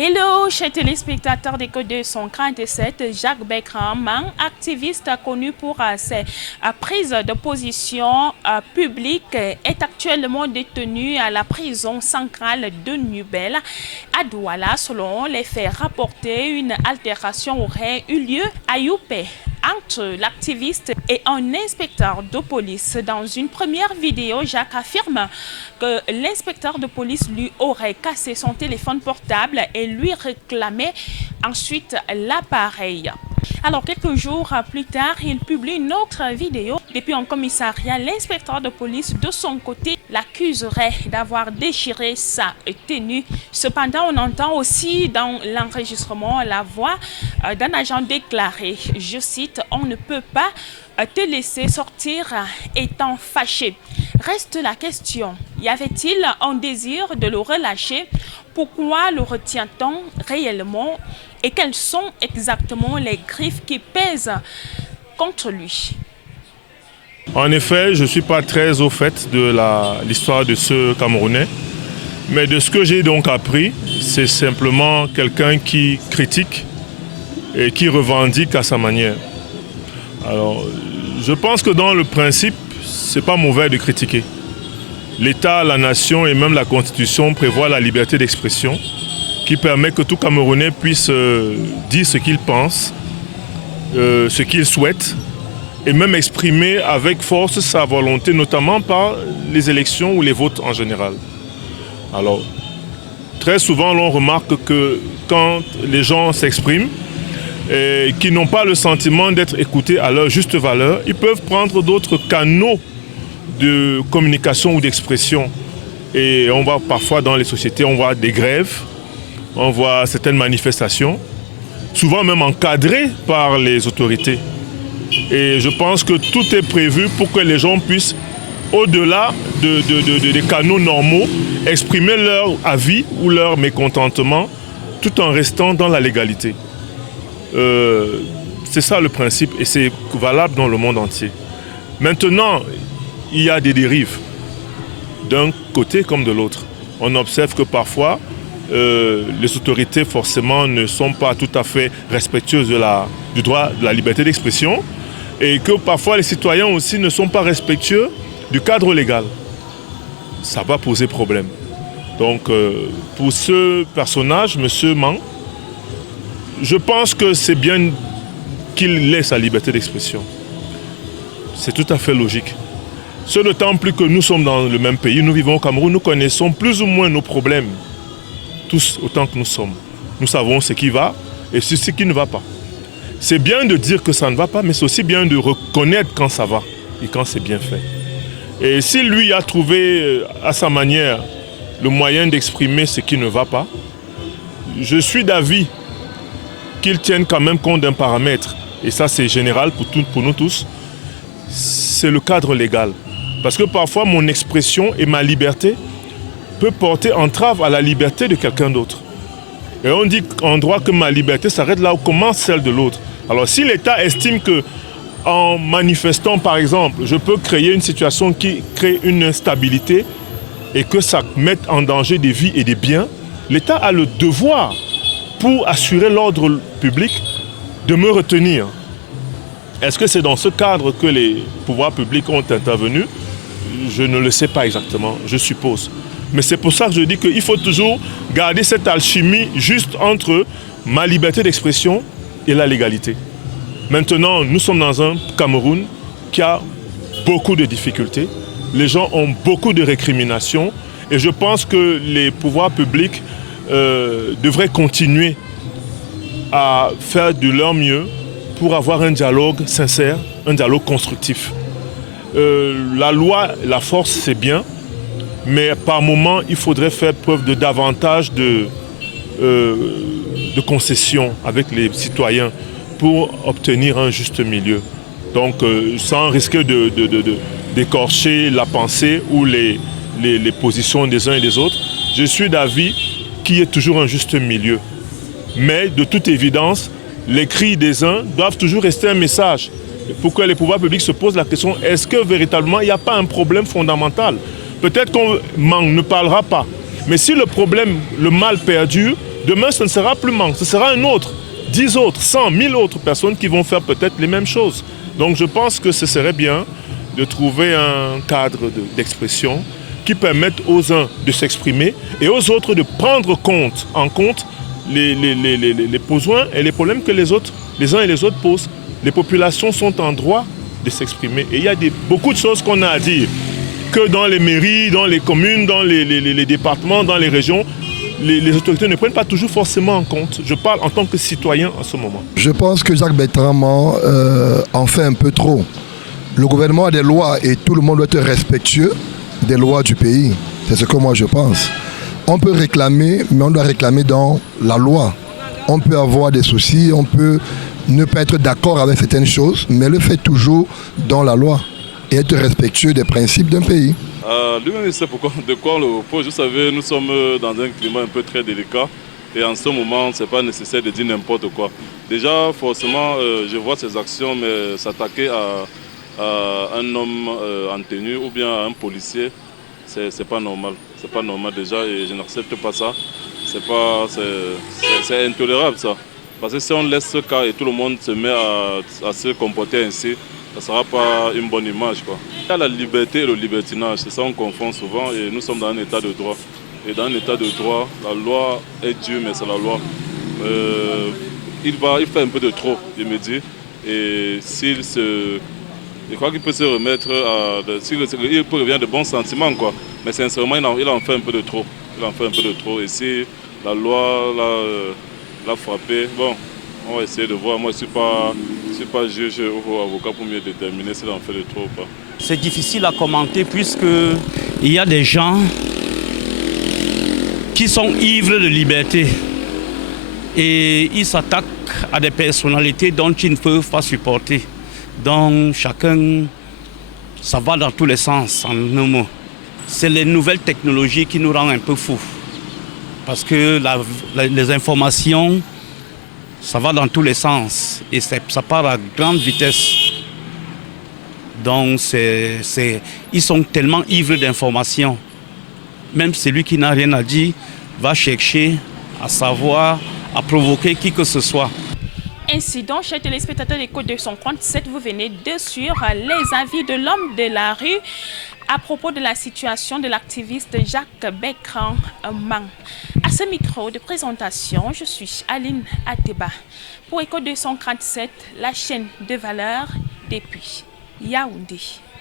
Hello, chers téléspectateurs d'École 247, Jacques Bekram, un activiste connu pour ses prises de position publiques, est actuellement détenu à la prison centrale de Nubel à Douala. Selon les faits rapportés, une altération aurait eu lieu à Youpé entre l'activiste et un inspecteur de police. Dans une première vidéo, Jacques affirme que l'inspecteur de police lui aurait cassé son téléphone portable et lui réclamait ensuite l'appareil. Alors, quelques jours plus tard, il publie une autre vidéo. Depuis un commissariat, l'inspecteur de police, de son côté, l'accuserait d'avoir déchiré sa tenue. Cependant, on entend aussi dans l'enregistrement la voix d'un agent déclaré, je cite, « On ne peut pas te laisser sortir étant fâché ». Reste la question, y avait-il un désir de le relâcher? Pourquoi le retient-on réellement? Et quelles sont exactement les griffes qui pèsent contre lui? En effet, je ne suis pas très au fait de l'histoire de ce Camerounais. Mais de ce que j'ai donc appris, c'est simplement quelqu'un qui critique et qui revendique à sa manière. Alors, je pense que dans le principe, ce n'est pas mauvais de critiquer. L'État, la nation et même la Constitution prévoient la liberté d'expression qui permet que tout Camerounais puisse dire ce qu'il pense, ce qu'il souhaite et même exprimer avec force sa volonté, notamment par les élections ou les votes en général. Alors, très souvent, l'on remarque que quand les gens s'expriment et qui n'ont pas le sentiment d'être écoutés à leur juste valeur, ils peuvent prendre d'autres canaux de communication ou d'expression. Et on voit parfois dans les sociétés, on voit des grèves, on voit certaines manifestations, souvent même encadrées par les autorités. Et je pense que tout est prévu pour que les gens puissent, au-delà des canaux normaux, exprimer leur avis ou leur mécontentement, tout en restant dans la légalité. C'est ça le principe et c'est valable dans le monde entier. Maintenant, il y a des dérives, d'un côté comme de l'autre. On observe que parfois, les autorités forcément ne sont pas tout à fait respectueuses du droit de la liberté d'expression et que parfois les citoyens aussi ne sont pas respectueux du cadre légal. Ça va poser problème. Donc pour ce personnage, M. Mang, je pense que c'est bien qu'il ait sa liberté d'expression. C'est tout à fait logique. Ce d'autant plus que nous sommes dans le même pays, nous vivons au Cameroun, nous connaissons plus ou moins nos problèmes, tous autant que nous sommes. Nous savons ce qui va et ce qui ne va pas. C'est bien de dire que ça ne va pas, mais c'est aussi bien de reconnaître quand ça va et quand c'est bien fait. Et si lui a trouvé à sa manière le moyen d'exprimer ce qui ne va pas, je suis d'avis qu'il tienne quand même compte d'un paramètre. Et ça c'est général pour nous tous, c'est le cadre légal. Parce que parfois mon expression et ma liberté peut porter entrave à la liberté de quelqu'un d'autre. Et on dit en droit que ma liberté s'arrête là où commence celle de l'autre. Alors si l'État estime que en manifestant par exemple, je peux créer une situation qui crée une instabilité et que ça mette en danger des vies et des biens, l'État a le devoir, pour assurer l'ordre public, de me retenir. Est-ce que c'est dans ce cadre que les pouvoirs publics ont intervenu? Je ne le sais pas exactement, je suppose. Mais c'est pour ça que je dis qu'il faut toujours garder cette alchimie juste entre ma liberté d'expression et la légalité. Maintenant, nous sommes dans un Cameroun qui a beaucoup de difficultés. Les gens ont beaucoup de récriminations et je pense que les pouvoirs publics devraient continuer à faire de leur mieux pour avoir un dialogue sincère, un dialogue constructif. La loi, la force, c'est bien, mais par moment, il faudrait faire preuve de davantage de concessions avec les citoyens pour obtenir un juste milieu. Donc, sans risquer d'écorcher la pensée ou les positions des uns et des autres, je suis d'avis qu'il y ait toujours un juste milieu. Mais de toute évidence, les cris des uns doivent toujours rester un message. Pour que les pouvoirs publics se posent la question, est-ce que véritablement il n'y a pas un problème fondamental? Peut-être qu'on ne parlera pas. Mais si le problème, le mal perdure, Demain, ce ne sera plus Mang, ce sera un autre. 10 autres, 100, 1000 autres personnes qui vont faire peut-être les mêmes choses. Donc je pense que ce serait bien de trouver un cadre d'expression qui permette aux uns de s'exprimer et aux autres de prendre en compte les besoins et les problèmes que les uns et les autres posent. Les populations sont en droit de s'exprimer. Et il y a beaucoup de choses qu'on a à dire, que dans les mairies, dans les communes, dans les départements, dans les régions, les autorités ne prennent pas toujours forcément en compte. Je parle en tant que citoyen en ce moment. Je pense que Jacques-Bertrand en fait un peu trop. Le gouvernement a des lois et tout le monde doit être respectueux des lois du pays. C'est ce que moi je pense. On peut réclamer, mais on doit réclamer dans la loi. On peut avoir des soucis, on peut ne pas être d'accord avec certaines choses, mais le fait toujours dans la loi et être respectueux des principes d'un pays. Lui-même, il sait de quoi on le reproche. Vous savez, nous sommes dans un climat un peu très délicat et en ce moment, ce n'est pas nécessaire de dire n'importe quoi. Déjà, forcément, je vois ces actions, mais s'attaquer à un homme en tenue ou bien à un policier, c'est pas normal. C'est pas normal déjà et je n'accepte pas ça. C'est intolérable ça. Parce que si on laisse ce cas et tout le monde se met à se comporter ainsi, ça ne sera pas une bonne image, quoi. Il y a la liberté et le libertinage, c'est ça qu'on confond souvent et nous sommes dans un état de droit. Et dans un état de droit, la loi est dure, mais c'est la loi. Il fait un peu de trop, je me dis. Et je crois qu'il peut se remettre il peut revenir de bons sentiments, quoi. Mais sincèrement, il en fait un peu de trop. Il en fait un peu de trop. Et si la loi l'a frappé, bon, on va essayer de voir. Moi, je ne suis pas juge ou avocat pour mieux déterminer s'il en fait de trop ou pas. C'est difficile à commenter puisqu'il y a des gens qui sont ivres de liberté et ils s'attaquent à des personnalités dont ils ne peuvent pas supporter. Donc chacun, ça va dans tous les sens en un mot. C'est les nouvelles technologies qui nous rendent un peu fous. Parce que les informations, ça va dans tous les sens et ça part à grande vitesse. Donc ils sont tellement ivres d'informations. Même celui qui n'a rien à dire va chercher à savoir, à provoquer qui que ce soit. Ainsi donc, chers téléspectateurs d'Écho 237, vous venez de suivre les avis de l'homme de la rue à propos de la situation de l'activiste Jacques-Bertrand Mang. À ce micro de présentation, je suis Aline Ateba. Pour Écho 237, la chaîne de valeur depuis Yaoundé.